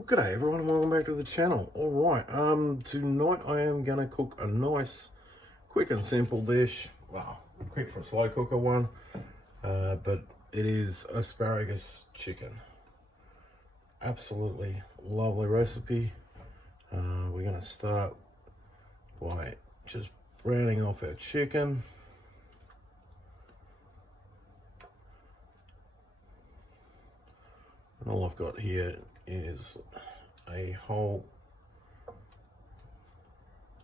Well, g'day everyone and welcome back to the channel. Alright, tonight I am going to cook a nice, quick and simple dish. Well, quick for a slow cooker one, but it is asparagus chicken. Absolutely lovely recipe. We're going to start by just browning off our chicken. And all I've got here is a whole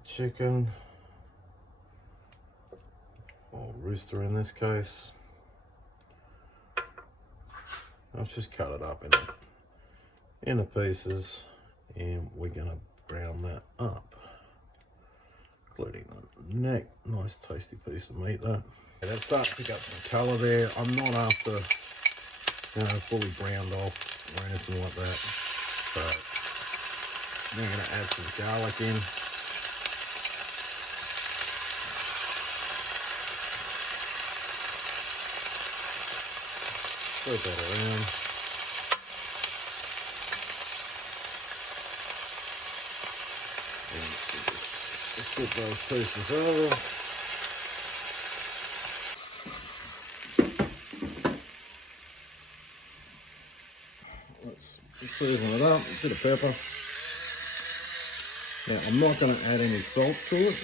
chicken, or rooster in this case. Let's just cut it up into pieces, and we're going to brown that up, including the neck. Nice tasty piece of meat that. That's starting to pick up some colour there. I'm not after fully browned off or anything like that. So now I'm going to add some garlic in. Spread that around. And just flip those pieces over. Let's season it up, a bit of pepper. Now I'm not going to add any salt to it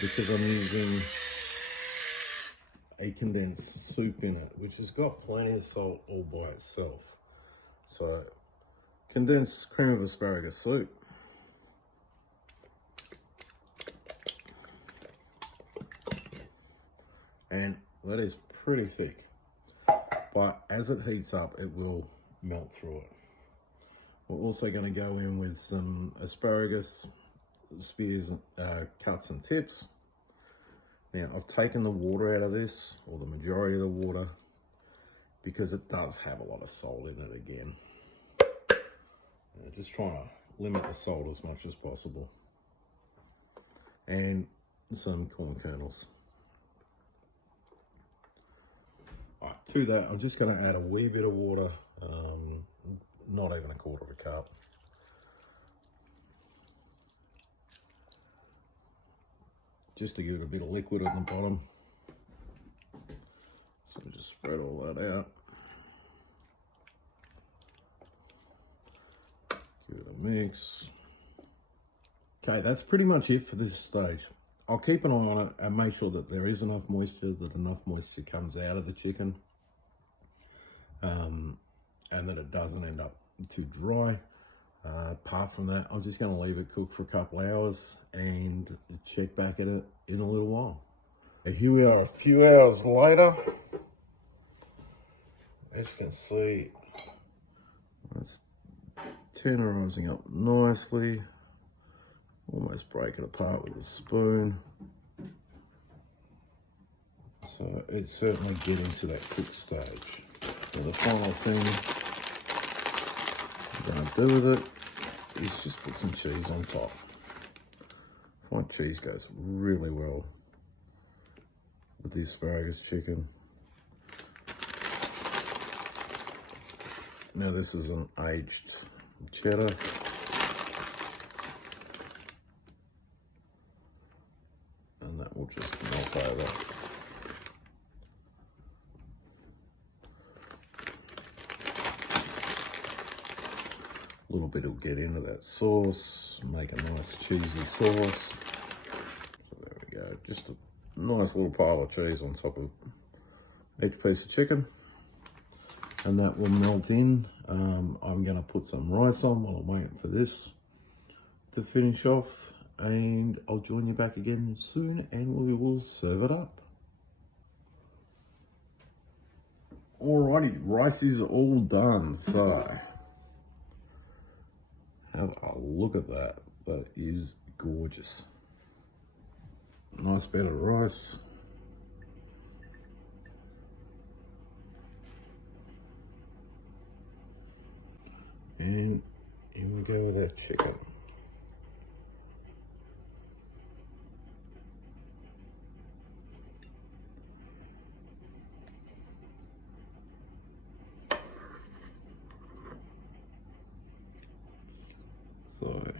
because I'm using a condensed soup in it, which has got plenty of salt all by itself. So condensed cream of asparagus soup. And that is pretty thick, but as it heats up it will melt through it. We're also going to go in with some asparagus spears, cuts and tips. Now I've taken the water out of this, or the majority of the water, because it does have a lot of salt in it again. Just trying to limit the salt as much as possible. And some corn kernels. All right, to that I'm just going to add a wee bit of water, not even a quarter of a cup. Just to give it a bit of liquid at the bottom. So we just spread all that out. Give it a mix. Okay, that's pretty much it for this stage. I'll keep an eye on it and make sure that there is enough moisture, that enough moisture comes out of the chicken. And that it doesn't end up too dry. Apart from that, I'm just going to leave it cook for a couple hours and check back at it in a little while. And here we are a few hours later. As you can see, it's tenderizing up nicely. Almost break it apart with a spoon. So it's certainly getting to that cook stage. So the final thing I'm going to do with it is just put some cheese on top. I find cheese goes really well with the asparagus chicken. Now this is an aged cheddar. And that will just melt over. A little bit will get into that sauce, make a nice cheesy sauce. So there we go, just a nice little pile of cheese on top of each piece of chicken. And that will melt in. I'm going to put some rice on while I'm waiting for this to finish off. And I'll join you back again soon and we will serve it up. Alrighty, rice is all done, so have a look at that. That is gorgeous. Nice bit of rice. And in we go with our chicken. thigh,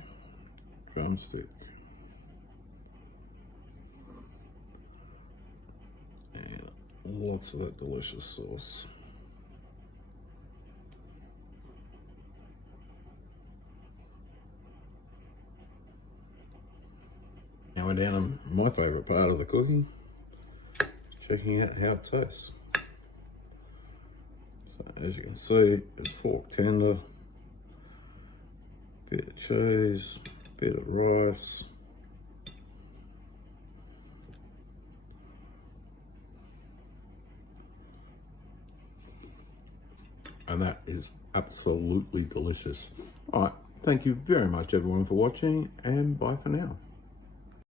drumstick, and lots of that delicious sauce. Now we're down to my favourite part of the cooking, checking out how it tastes. So as you can see, it's fork tender, bit of cheese, bit of rice, and that is absolutely delicious. All right, thank you very much everyone for watching, and bye for now.